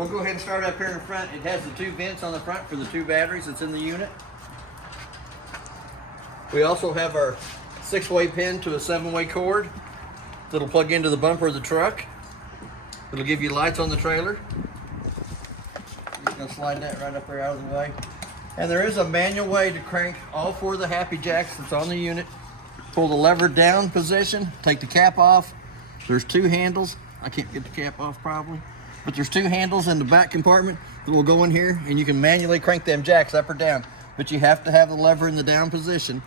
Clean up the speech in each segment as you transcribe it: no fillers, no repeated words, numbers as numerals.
We'll go ahead and start up here in the front. It has the two vents on the front for the two batteries that's in the unit. We also have our 6-way pin to a 7-way cord that'll plug into the bumper of the truck. It'll give you lights on the trailer. Just gonna slide that right up there out of the way. And there is a manual way to crank all 4 of the happy jacks that's on the unit. Pull the lever down position, take the cap off. There's 2 handles. I can't get the cap off probably, but there's 2 handles in the back compartment that will go in here, and you can manually crank them jacks up or down, but you have to have the lever in the down position.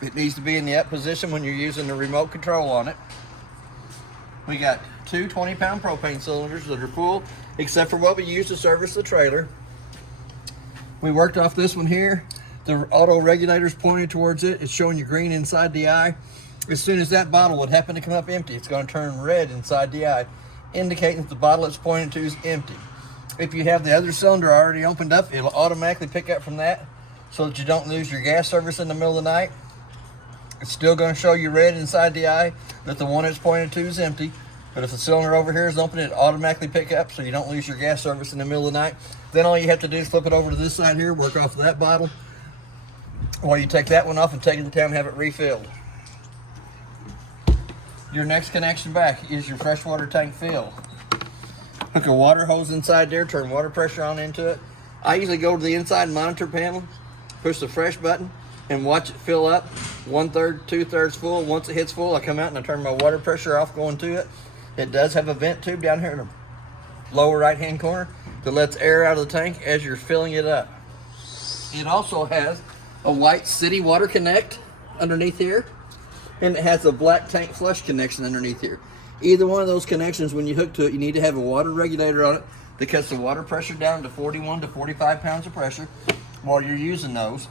It needs to be in the up position when you're using the remote control on it. We got 2 20-pound propane cylinders that are full, except for what we use to service the trailer. We worked off this one here. The auto regulator's pointed towards it. It's showing you green inside the eye. As soon as that bottle would happen to come up empty, it's going to turn red inside the eye, indicating that the bottle it's pointed to is empty. If you have the other cylinder already opened up, it'll automatically pick up from that so that you don't lose your gas service in the middle of the night. It's still going to show you red inside the eye that the one it's pointed to is empty. But if the cylinder over here is open, it automatically pick up so you don't lose your gas service in the middle of the night. Then all you have to do is flip it over to this side here, work off of that bottle, while you take that one off and take it to town and have it refilled. Your next connection back is your freshwater tank fill. Hook a water hose inside there, turn water pressure on into it. I usually go to the inside monitor panel, push the fresh button, and watch it fill up 1/3, 2/3 full. Once it hits full, I come out and I turn my water pressure off going to it. It does have a vent tube down here in the lower right hand corner that lets air out of the tank as you're filling it up. It also has a white city water connect underneath here, and it has a black tank flush connection underneath here. Either one of those connections, when you hook to it, you need to have a water regulator on it that cuts the water pressure down to 41 to 45 pounds of pressure while you're using those.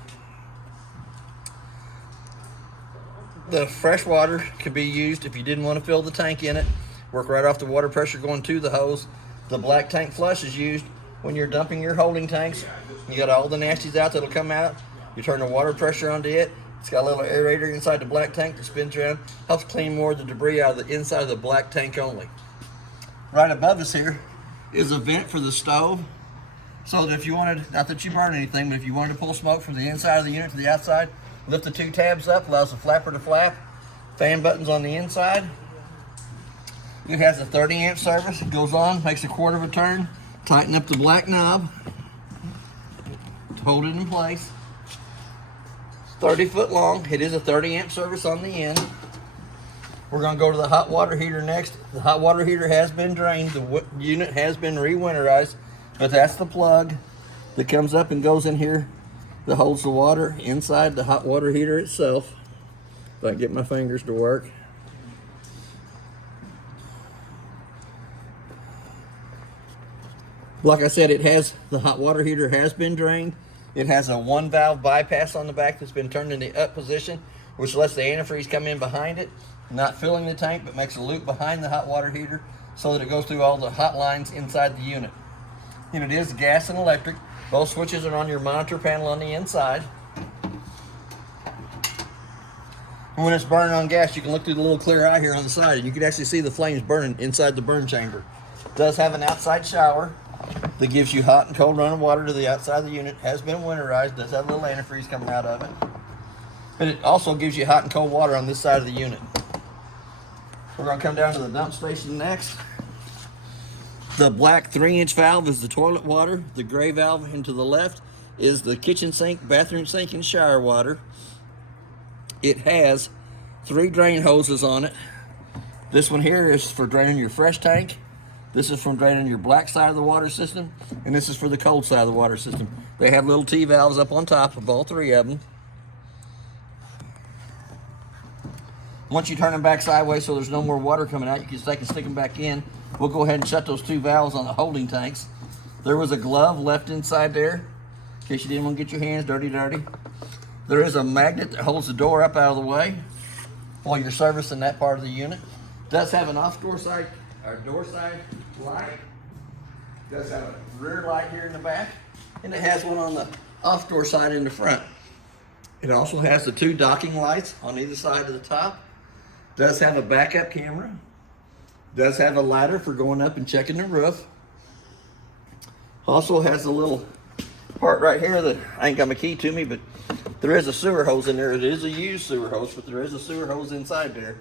The fresh water could be used if you didn't want to fill the tank in it. Work right off the water pressure going to the hose. The black tank flush is used when you're dumping your holding tanks. You got all the nasties out that'll come out. You turn the water pressure onto it. It's got a little aerator inside the black tank that spins around. Helps clean more of the debris out of the inside of the black tank only. Right above us here is a vent for the stove. So that if you wanted, not that you burn anything, but if you wanted to pull smoke from the inside of the unit to the outside, lift the 2 tabs up, allows the flapper to flap. Fan buttons on the inside. It has a 30-amp service. It goes on, makes a 1/4 of a turn. Tighten up the black knob to hold it in place. 30 foot long. It is a 30-amp service on the end. We're going to go to the hot water heater next. The hot water heater has been drained. The unit has been re-winterized, but that's the plug that comes up and goes in here that holds the water inside the hot water heater itself. If I can get my fingers to work. Like I said, the hot water heater has been drained. It has a 1-valve bypass on the back that's been turned in the up position, which lets the antifreeze come in behind it, not filling the tank, but makes a loop behind the hot water heater so that it goes through all the hot lines inside the unit. And it is gas and electric. Both switches are on your monitor panel on the inside. And when it's burning on gas, you can look through the little clear eye here on the side, and you can actually see the flames burning inside the burn chamber. It does have an outside shower that gives you hot and cold running water to the outside of the unit. Has been winterized, does have a little antifreeze coming out of it. But it also gives you hot and cold water on this side of the unit. We're going to come down to the dump station next. The black 3-inch valve is the toilet water. The gray valve into the left is the kitchen sink, bathroom sink, and shower water. It has 3 drain hoses on it. This one here is for draining your fresh tank. This is from draining your black side of the water system, and this is for the cold side of the water system. They have little T-valves up on top of all 3 of them. Once you turn them back sideways so there's no more water coming out, you can take and stick them back in. We'll go ahead and shut those 2 valves on the holding tanks. There was a glove left inside there, in case you didn't want to get your hands dirty. There is a magnet that holds the door up out of the way while you're servicing that part of the unit. It does have an door side light. It does have a rear light here in the back, and it has one on the off door side in the front. It also has the 2 docking lights on either side of the top. It does have a backup camera. It does have a ladder for going up and checking the roof. Also has a little part right here that I ain't got my key to me, but there is a sewer hose in there. It is a used sewer hose, but there is a sewer hose inside there.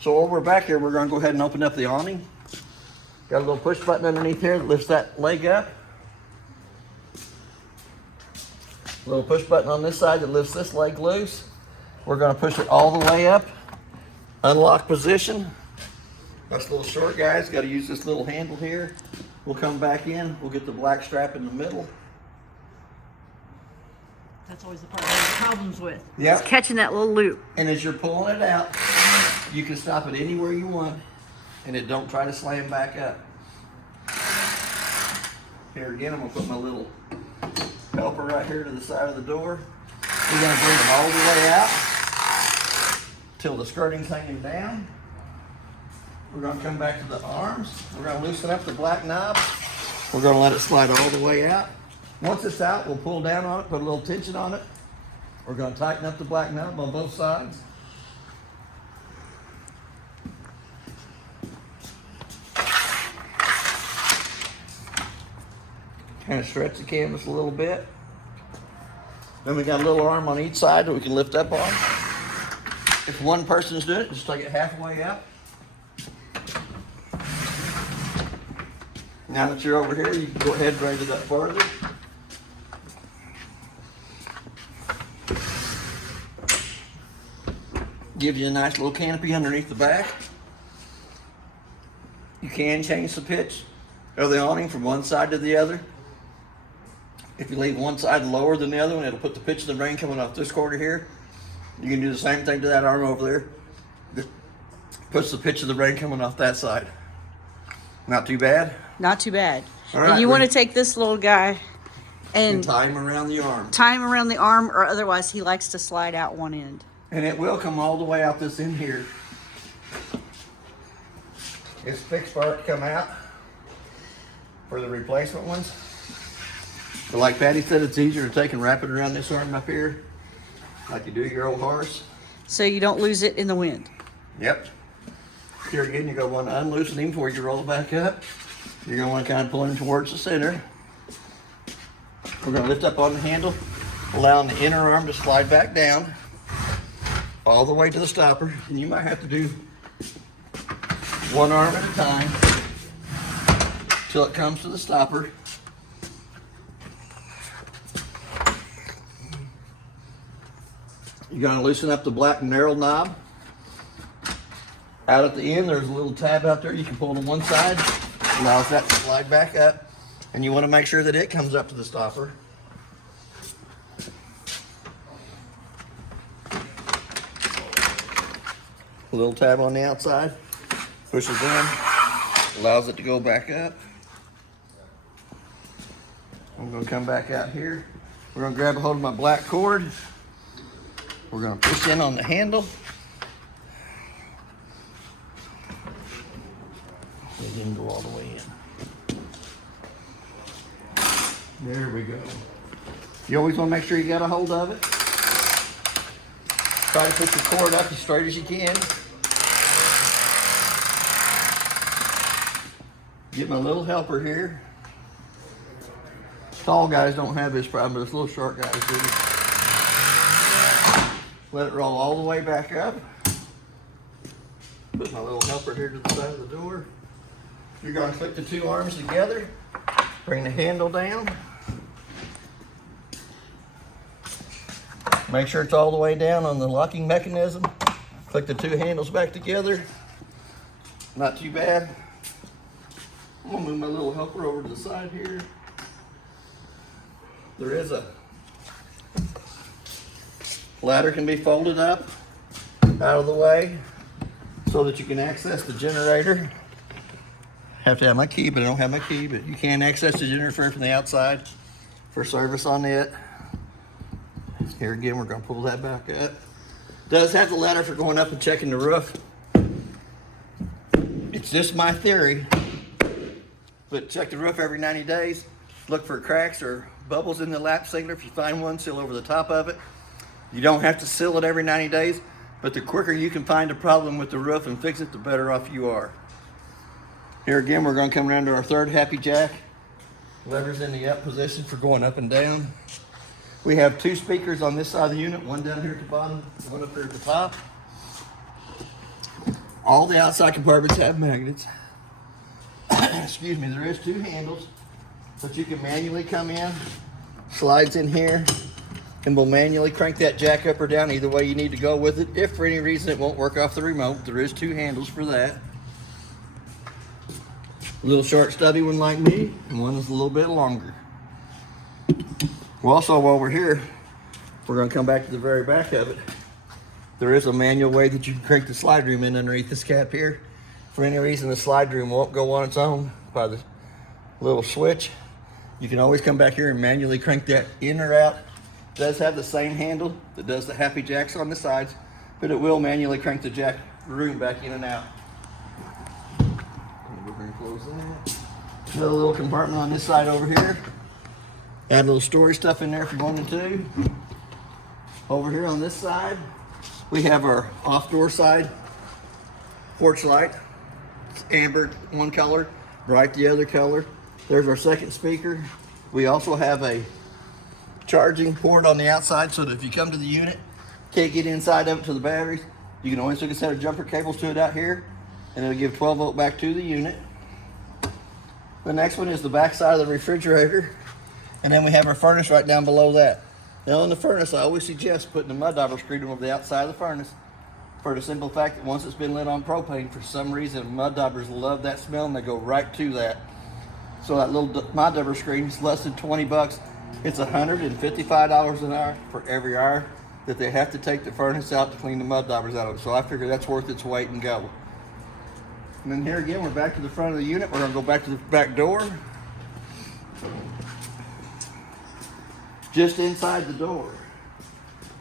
So over back here, we're gonna go ahead and open up the awning. Got a little push button underneath here that lifts that leg up. A little push button on this side that lifts this leg loose. We're gonna push it all the way up. Unlock position. Us little short guys gotta use this little handle here. We'll come back in, we'll get the black strap in the middle. That's always the part I have problems with. Yeah. It's catching that little loop. And as you're pulling it out, you can stop it anywhere you want, and it don't try to slam back up. Here again, I'm gonna put my little helper right here to the side of the door. We're gonna bring it all the way out till the skirting's hanging down. We're gonna come back to the arms. We're gonna loosen up the black knob. We're gonna let it slide all the way out. Once it's out, we'll pull down on it, put a little tension on it. We're gonna tighten up the black knob on both sides. Kind of stretch the canvas a little bit. Then we got a little arm on each side that we can lift up on. If one person's doing it, just take it halfway up. Now that you're over here, you can go ahead and raise it up farther. Gives you a nice little canopy underneath the back. You can change the pitch of the awning from one side to the other. If you leave one side lower than the other one, it'll put the pitch of the rain coming off this corner here. You can do the same thing to that arm over there. Just puts the pitch of the rain coming off that side. Not too bad. Not too bad. All right, and you want to take this little guy and tie him around the arm. Tie him around the arm, or otherwise he likes to slide out one end. And it will come all the way out this end here. It's fixed for it to come out for the replacement ones. But like Patty said, it's easier to take and wrap it around this arm up here, like you do your old horse. So you don't lose it in the wind. Yep. Here again, you're going to want to unloosen him before you roll it back up. You're going to want to kind of pull him towards the center. We're going to lift up on the handle, allowing the inner arm to slide back down all the way to the stopper. And you might have to do one arm at a time till it comes to the stopper. You're going to loosen up the black narrow knob. Out at the end, there's a little tab out there you can pull to one side. Allows that to slide back up. And you want to make sure that it comes up to the stopper. A little tab on the outside. Pushes in. Allows it to go back up. I'm going to come back out here. We're going to grab a hold of my black cord. We're going to push in on the handle. It didn't go all the way in. There we go. You always want to make sure you got a hold of it. Try to put your cord up as straight as you can. Get my little helper here. Tall guys don't have this problem, but us little short guys do. Let it roll all the way back up. Put my little helper here to the side of the door. You're going to click the two arms together. Bring the handle down. Make sure it's all the way down on the locking mechanism. Click the two handles back together. Not too bad. I'm going to move my little helper over to the side here. There is a ladder can be folded up out of the way so that you can access the generator. Have to have my key, but I don't have my key, but you can access the generator from the outside for service on it. Here again, we're going to pull that back up. Does have the ladder for going up and checking the roof. It's just my theory, but check the roof every 90 days. Look for cracks or bubbles in the lap sealer. If you find one, seal over the top of it. You don't have to seal it every 90 days, but the quicker you can find a problem with the roof and fix it, the better off you are. Here again, we're going to come around to our third happy jack. Levers in the up position for going up and down. We have 2 speakers on this side of the unit, one down here at the bottom, one up here at the top. All the outside compartments have magnets. Excuse me, there is 2 handles, but you can manually come in, slides in here, and we'll manually crank that jack up or down either way you need to go with it. If for any reason it won't work off the remote, there is 2 handles for that. A little short stubby one like me, and one is a little bit longer. Well, also while we're here, we're going to come back to the very back of it. There is a manual way that you can crank the slide room in underneath this cap here. For any reason the slide room won't go on its own by the little switch, you can always come back here and manually crank that in or out. It does have the same handle that does the happy jacks on the sides, but it will manually crank the jack room back in and out. We're going to close that. Another little compartment on this side over here. Add a little storage stuff in there if you wanted to. Over here on this side, we have our off-door side porch light. It's amber one color, bright the other color. There's our second speaker. We also have a charging port on the outside so that if you come to the unit, can't get inside of it to the batteries, you can always hook a set of jumper cables to it out here, and it'll give 12 volt back to the unit. The next one is the back side of the refrigerator, and then we have our furnace right down below that. Now in the furnace, I always suggest putting a mud dauber screen over the outside of the furnace, for the simple fact that once it's been lit on propane, for some reason mud daubers love that smell and they go right to that. So that little mud dauber screen is less than 20 bucks. It's $155 an hour for every hour that they have to take the furnace out to clean the mud daubers out of it. So I figure that's worth its weight and go. And then here again, we're back to the front of the unit. We're gonna go back to the back door. Just inside the door,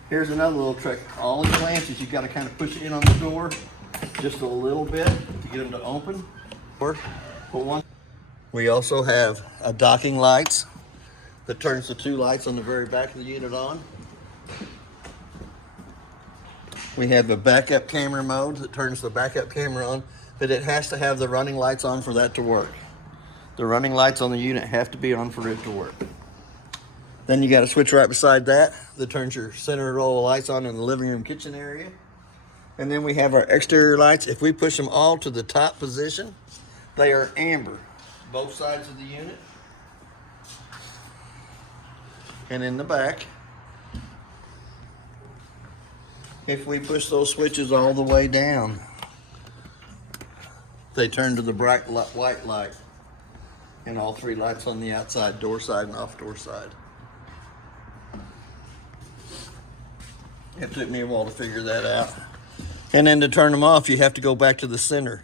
here's another little trick. All these lamps, you've got to kind of push it in on the door just a little bit to get them to open. Or put one. We also have a docking lights that turns the 2 lights on the very back of the unit on. We have a backup camera mode that turns the backup camera on, but it has to have the running lights on for that to work. The running lights on the unit have to be on for it to work. Then you got a switch right beside that turns your center row of lights on in the living room kitchen area. And then we have our exterior lights. If we push them all to the top position, they are amber, both sides of the unit. And in the back, if we push those switches all the way down, they turn to the bright white light. And all 3 lights on the outside, door side and off door side. It took me a while to figure that out. And then to turn them off, you have to go back to the center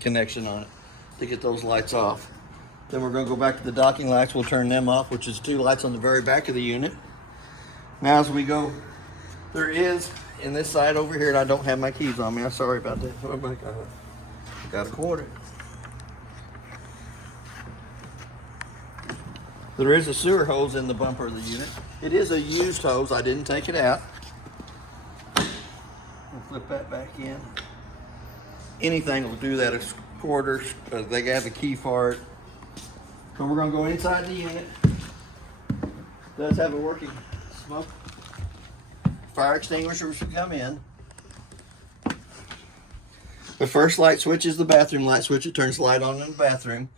connection on it to get those lights off. Then we're going to go back to the docking lights. We'll turn them off, which is 2 lights on the very back of the unit. Now as we go, there is, in this side over here, and I don't have my keys on me. I'm sorry about that. Oh my God. Got a quarter. There is a sewer hose in the bumper of the unit. It is a used hose. I didn't take it out. We'll flip that back in. Anything will do that. A quarter, they have a key for it. So we're going to go inside the unit. It does have a working smoke fire extinguisher as we come in. The first light switch is the bathroom light switch. It turns the light on in the bathroom.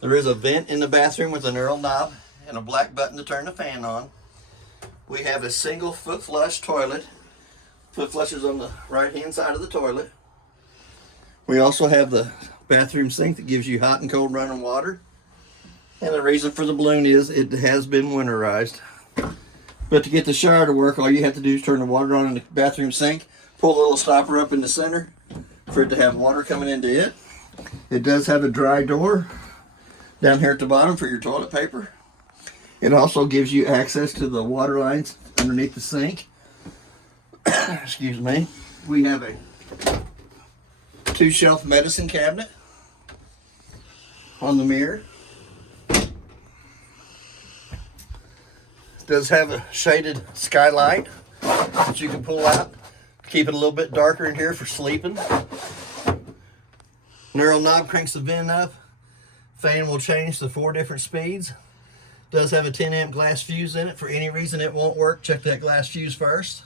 There is a vent in the bathroom with a knurled knob and a black button to turn the fan on. We have a single foot flush toilet. Foot flush is on the right hand side of the toilet. We also have the bathroom sink that gives you hot and cold running water. And the reason for the balloon is it has been winterized. But to get the shower to work, all you have to do is turn the water on in the bathroom sink, pull the little stopper up in the center for it to have water coming into it. It does have a dry door down here at the bottom for your toilet paper. It also gives you access to the water lines underneath the sink. Excuse me. We have a 2-shelf medicine cabinet on the mirror. It does have a shaded skylight that you can pull out, keep it a little bit darker in here for sleeping. Knurled knob cranks the vent up. Fan will change to 4 different speeds. Does have a 10 amp glass fuse in it. For any reason it won't work, check that glass fuse first.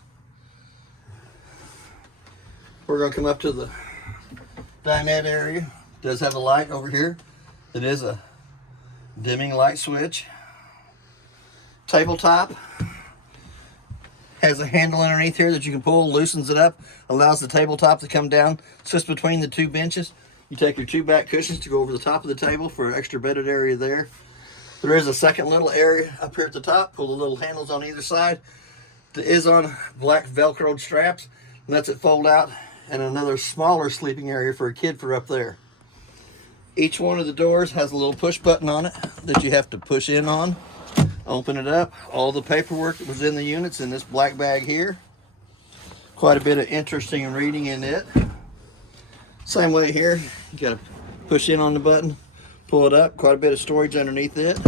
We're going to come up to the dinette area. Does have a light over here. It is a dimming light switch. Tabletop has a handle underneath here that you can pull, loosens it up, allows the tabletop to come down, sits between the 2 benches. You take your 2 back cushions to go over the top of the table for an extra bedded area there. There is a second little area up here at the top. Pull the little handles on either side. It is on black Velcroed straps. Lets it fold out, and another smaller sleeping area for a kid for up there. Each one of the doors has a little push button on it that you have to push in on. Open it up. All the paperwork that was in the units in this black bag here. Quite a bit of interesting reading in it. Same way here. You got to push in on the button, pull it up. Quite a bit of storage underneath it.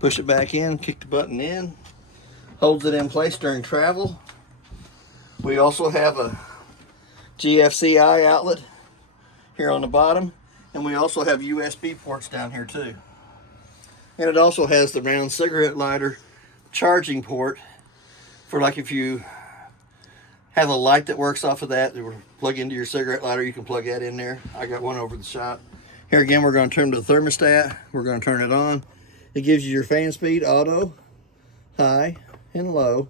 Push it back in, kick the button in. Holds it in place during travel. We also have a GFCI outlet here on the bottom, and we also have USB ports down here too. And it also has the round cigarette lighter charging port for, like, if you have a light that works off of that will plug into your cigarette lighter, you can plug that in there. I got one over the shop. Here again, we're going to turn to the thermostat. We're going to turn it on. It gives you your fan speed, auto, high, and low.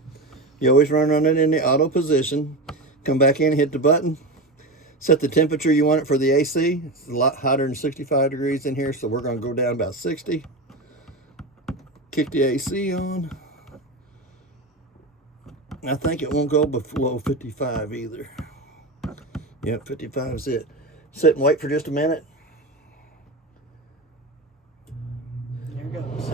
You always run it in the auto position. Come back in, hit the button. Set the temperature you want it for the AC. It's a lot hotter than 65 degrees in here, so we're going to go down about 60. Kick the AC on. I think it won't go below 55 either. Yep, 55 is it. Sit and wait for just a minute. There it goes.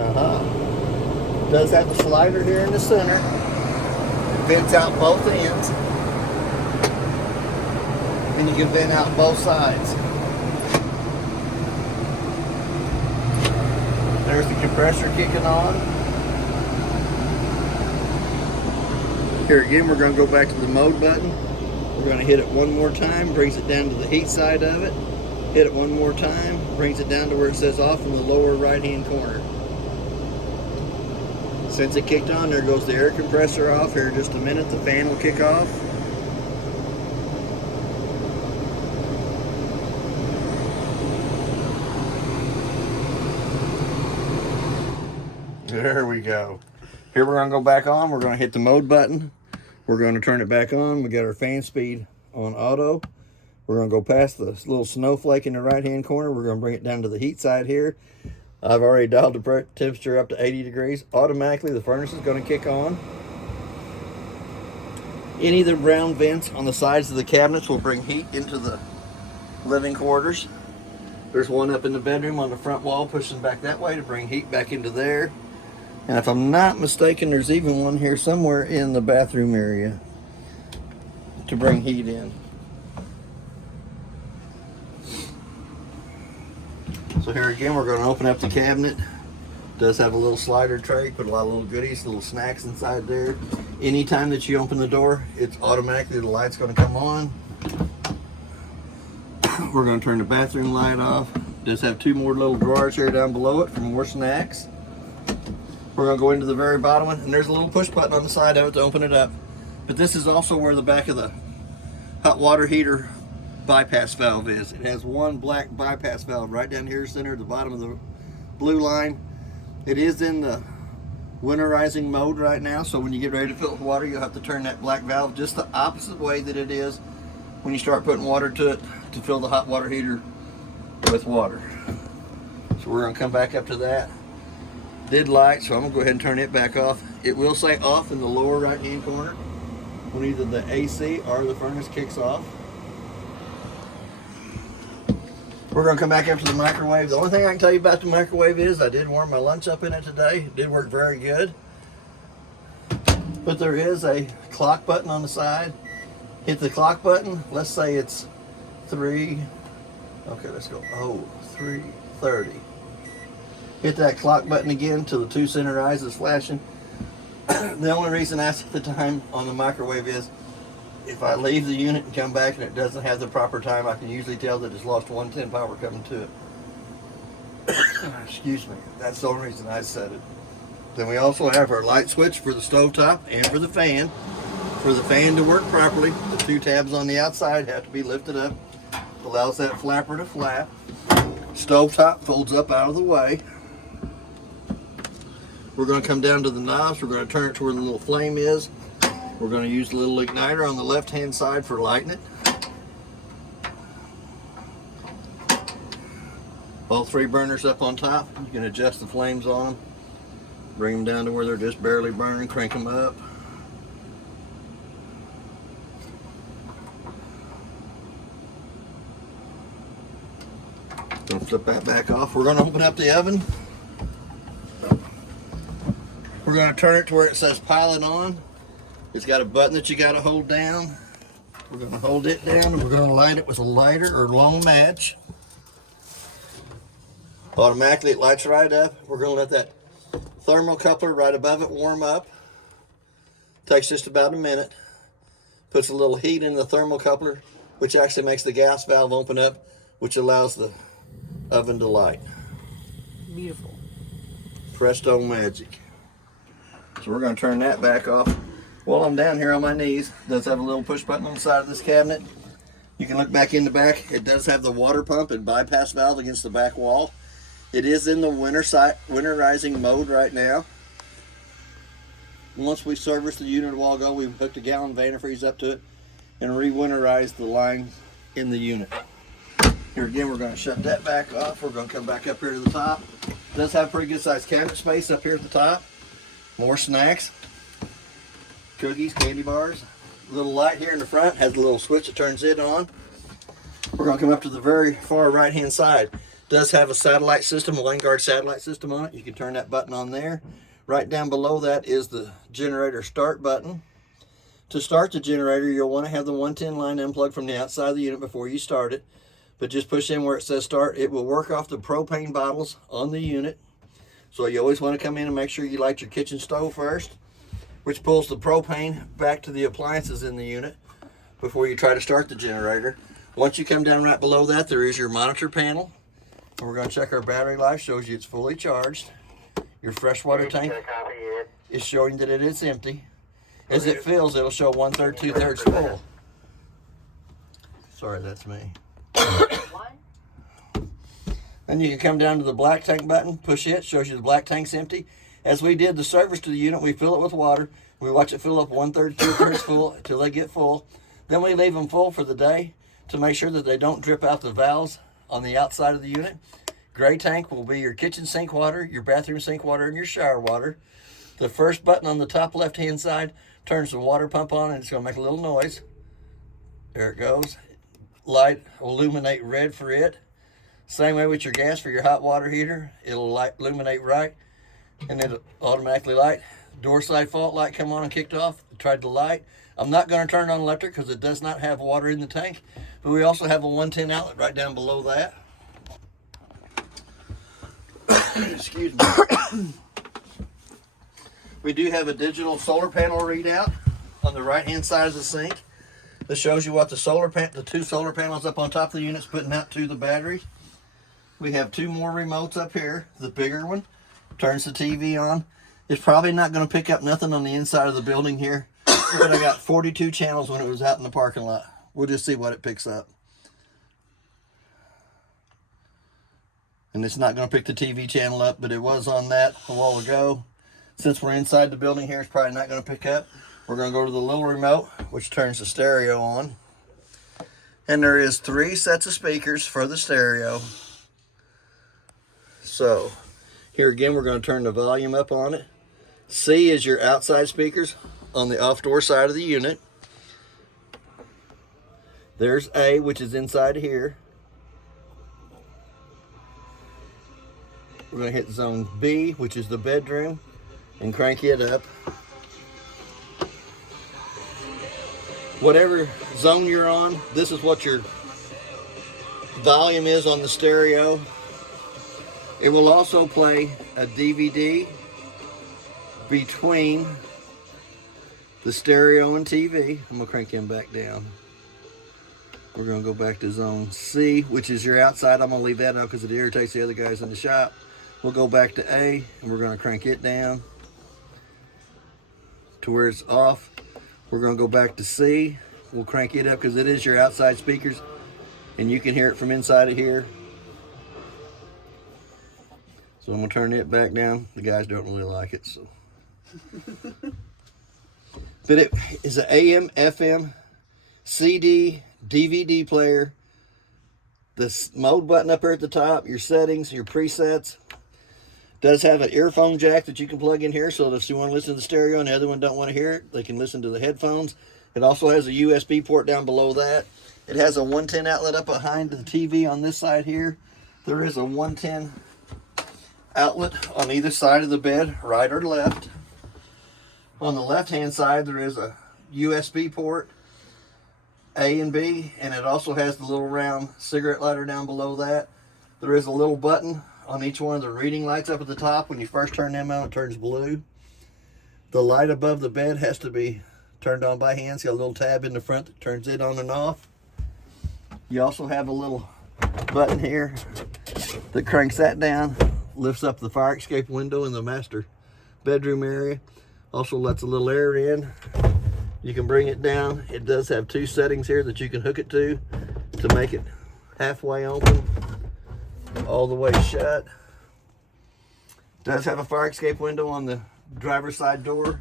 Does have a slider here in the center. It vents out both ends. And you can vent out both sides. There's the compressor kicking on. Here again, we're going to go back to the mode button. We're going to hit it one more time, brings it down to the heat side of it. Hit it one more time, brings it down to where it says off in the lower right hand corner. Since it kicked on, there goes the air compressor off. Here in just a minute, the fan will kick off. There we go. Here we're going to go back on. We're going to hit the mode button. We're going to turn it back on. We got our fan speed on auto. We're going to go past the little snowflake in the right hand corner. We're going to bring it down to the heat side here. I've already dialed the temperature up to 80 degrees. Automatically the furnace is going to kick on. Any of the round vents on the sides of the cabinets will bring heat into the living quarters. There's one up in the bedroom on the front wall pushing back that way to bring heat back into there. And if I'm not mistaken, there's even one here somewhere in the bathroom area to bring heat in. So here again, we're going to open up the cabinet. It does have a little slider tray, put a lot of little goodies, little snacks inside there. Anytime that you open the door, it's automatically, the light's going to come on. We're going to turn the bathroom light off. It does have 2 more little drawers here down below it for more snacks. We're going to go into the very bottom one, and there's a little push button on the side of it to open it up. But this is also where the back of the hot water heater bypass valve is. It has one black bypass valve right down here center at the bottom of the blue line. It is in the winterizing mode right now, so when you get ready to fill it with water, you'll have to turn that black valve just the opposite way that it is when you start putting water to it to fill the hot water heater with water. So we're going to come back up to that. Did light, so I'm going to go ahead and turn it back off. It will say off in the lower right hand corner when either the AC or the furnace kicks off. We're going to come back up to the microwave. The only thing I can tell you about the microwave is I did warm my lunch up in it today. It did work very good. But there is a clock button on the side. Hit the clock button. Let's say it's 3. Okay, let's go. 3:30. Hit that clock button again till the 2 center eyes is flashing. The only reason I set the time on the microwave is if I leave the unit and come back and it doesn't have the proper time, I can usually tell that it's lost 110 power coming to it. Excuse me. That's the only reason I said it. Then we also have our light switch for the stovetop and for the fan. For the fan to work properly, the two tabs on the outside have to be lifted up. Allows that flapper to flap. Stovetop folds up out of the way. We're going to come down to the knobs. We're going to turn it to where the little flame is. We're going to use the little igniter on the left-hand side for lighting it. All three burners up on top. You can adjust the flames on them. Bring them down to where they're just barely burning. Crank them up. Gonna flip that back off. We're going to open up the oven. We're going to turn it to where it says pilot on. It's got a button that you got to hold down. We're going to hold it down and we're going to light it with a lighter or long match. Automatically it lights right up. We're going to let that thermocoupler right above it warm up. Takes just about a minute. Puts a little heat in the thermocoupler, which actually makes the gas valve open up, which allows the oven to light. Beautiful. Presto magic. So we're going to turn that back off. While I'm down here on my knees, it does have a little push button on the side of this cabinet. You can look back in the back. It does have the water pump and bypass valve against the back wall. It is in the winterizing mode right now. Once we service the unit a while ago, we hooked a gallon antifreeze up to it and re-winterized the line in the unit. Here again, we're going to shut that back off. We're going to come back up here to the top. It does have pretty good sized cabinet space up here at the top. More snacks, cookies, candy bars. A little light here in the front has a little switch that turns it on. We're going to come up to the very far right hand side. It does have a satellite system, a lane guard satellite system on it. You can turn that button on there. Right down below that is the generator start button. To start the generator, you'll want to have the 110 line unplugged from the outside of the unit before you start it. But just push in where it says start. It will work off the propane bottles on the unit. So you always want to come in and make sure you light your kitchen stove first, which pulls the propane back to the appliances in the unit before you try to start the generator. Once you come down right below that, there is your monitor panel. And we're going to check our battery life. Shows you it's fully charged. Your freshwater tank is showing that it is empty. As it fills, it'll show 1/3, 2/3 full. Sorry, that's me. Then you can come down to the black tank button, push it, shows you the black tank's empty. As we did the service to the unit, we fill it with water. We watch it fill up 1/3, 2/3 full until they get full. Then we leave them full for the day to make sure that they don't drip out the valves on the outside of the unit. Gray tank will be your kitchen sink water, your bathroom sink water, and your shower water. The first button on the top left-hand side turns the water pump on, and it's going to make a little noise. There it goes. Light will illuminate red for it. Same way with your gas for your hot water heater. It'll illuminate right, and it'll automatically light. Door side fault light come on and kicked off. Tried to light. I'm not going to turn it on electric because it does not have water in the tank. But we also have a 110 outlet right down below that. Excuse me. We do have a digital solar panel readout on the right-hand side of the sink. This shows you what the two solar panels up on top of the unit's putting out to the battery. We have two more remotes up here. The bigger one turns the TV on. It's probably not going to pick up nothing on the inside of the building here, but I got 42 channels when it was out in the parking lot. We'll just see what it picks up. And it's not going to pick the TV channel up, but it was on that a while ago. Since we're inside the building here, it's probably not going to pick up. We're going to go to the little remote, which turns the stereo on. And there is 3 sets of speakers for the stereo. So, here again, we're going to turn the volume up on it. C is your outside speakers on the off-door side of the unit. There's A, which is inside here. We're going to hit zone B, which is the bedroom, and crank it up. Whatever zone you're on, this is what your volume is on the stereo. It will also play a DVD between the stereo and TV. I'm going to crank him back down. We're going to go back to zone C, which is your outside. I'm going to leave that out because it irritates the other guys in the shop. We'll go back to A, and we're going to crank it down to where it's off. We're going to go back to C. We'll crank it up because it is your outside speakers, and you can hear it from inside of here. So I'm going to turn it back down. The guys don't really like it, so. But it is an AM, FM, CD, DVD player. This mode button up here at the top, your settings, your presets. Does have an earphone jack that you can plug in here, so that if you want to listen to the stereo and the other one don't want to hear it, they can listen to the headphones. It also has a USB port down below that. It has a 110 outlet up behind the TV on this side here. There is a 110 outlet on either side of the bed, right or left. On the left hand side there is a USB port, A and B, and it also has the little round cigarette lighter down below that. There is a little button on each one of the reading lights up at the top. When you first turn them on, it turns blue. The light above the bed has to be turned on by hand. It's got a little tab in the front that turns it on and off. You also have a little button here that cranks that down, lifts up the fire escape window in the master bedroom area. Also lets a little air in. You can bring it down. It does have two settings here that you can hook it to make it halfway open, all the way shut. Does have a fire escape window on the driver's side door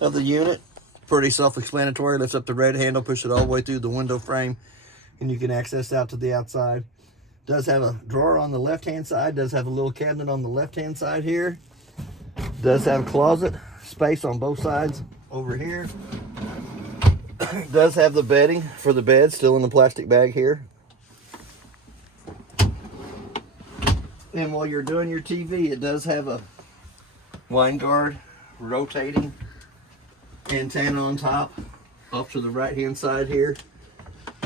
of the unit. Pretty self-explanatory. Lifts up the red handle, push it all the way through the window frame, and you can access out to the outside. Does have a drawer on the left-hand side. Does have a little cabinet on the left-hand side here. Does have a closet space on both sides over here. Does have the bedding for the bed still in the plastic bag here. And while you're doing your TV, it does have a wine guard rotating antenna on top off to the right hand side here.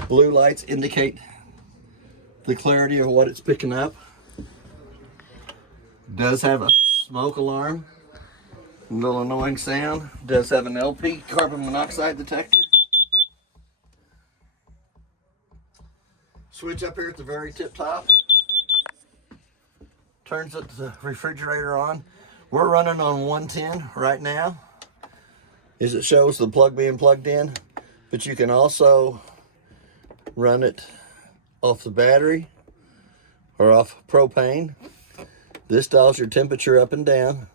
Blue lights indicate the clarity of what it's picking up. Does have a smoke alarm, a little annoying sound. Does have an LP carbon monoxide detector. Switch up here at the very tip top turns the refrigerator on. We're running on 110 right now, as it shows the plug being plugged in, but you can also run it off the battery or off propane. This dials your temperature up and down.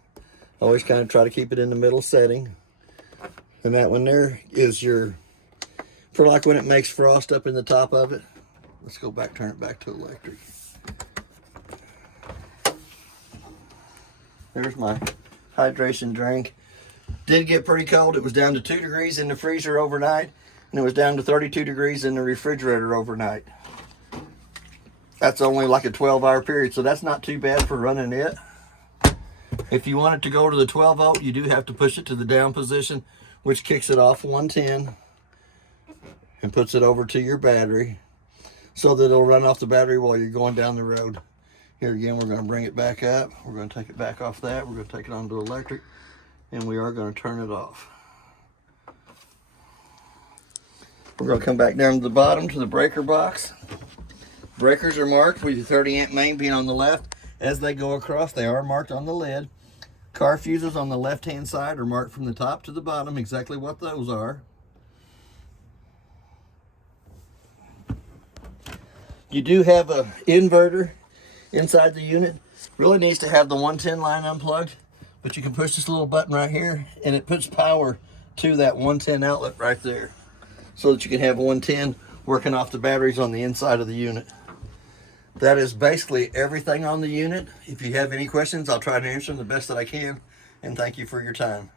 Always kind of try to keep it in the middle setting. And that one there is your, for like when it makes frost up in the top of it. Let's go back, turn it back to electric. There's my hydration drink. Did get pretty cold. It was down to 2 degrees in the freezer overnight, and it was down to 32 degrees in the refrigerator overnight. That's only like a 12-hour period, so that's not too bad for running it. If you want it to go to the 12 volt, you do have to push it to the down position, which kicks it off 110 and puts it over to your battery so that it'll run off the battery while you're going down the road. Here again, we're going to bring it back up. We're going to take it back off that. We're going to take it onto electric, and we are going to turn it off. We're going to come back down to the bottom to the breaker box. Breakers are marked with your 30 amp main being on the left. As they go across, they are marked on the lid. Car fuses on the left hand side are marked from the top to the bottom, exactly what those are. You do have an inverter inside the unit. Really needs to have the 110 line unplugged, but you can push this little button right here and it puts power to that 110 outlet right there, so that you can have 110 working off the batteries on the inside of the unit. That is basically everything on the unit. If you have any questions, I'll try to answer them the best that I can, and thank you for your time.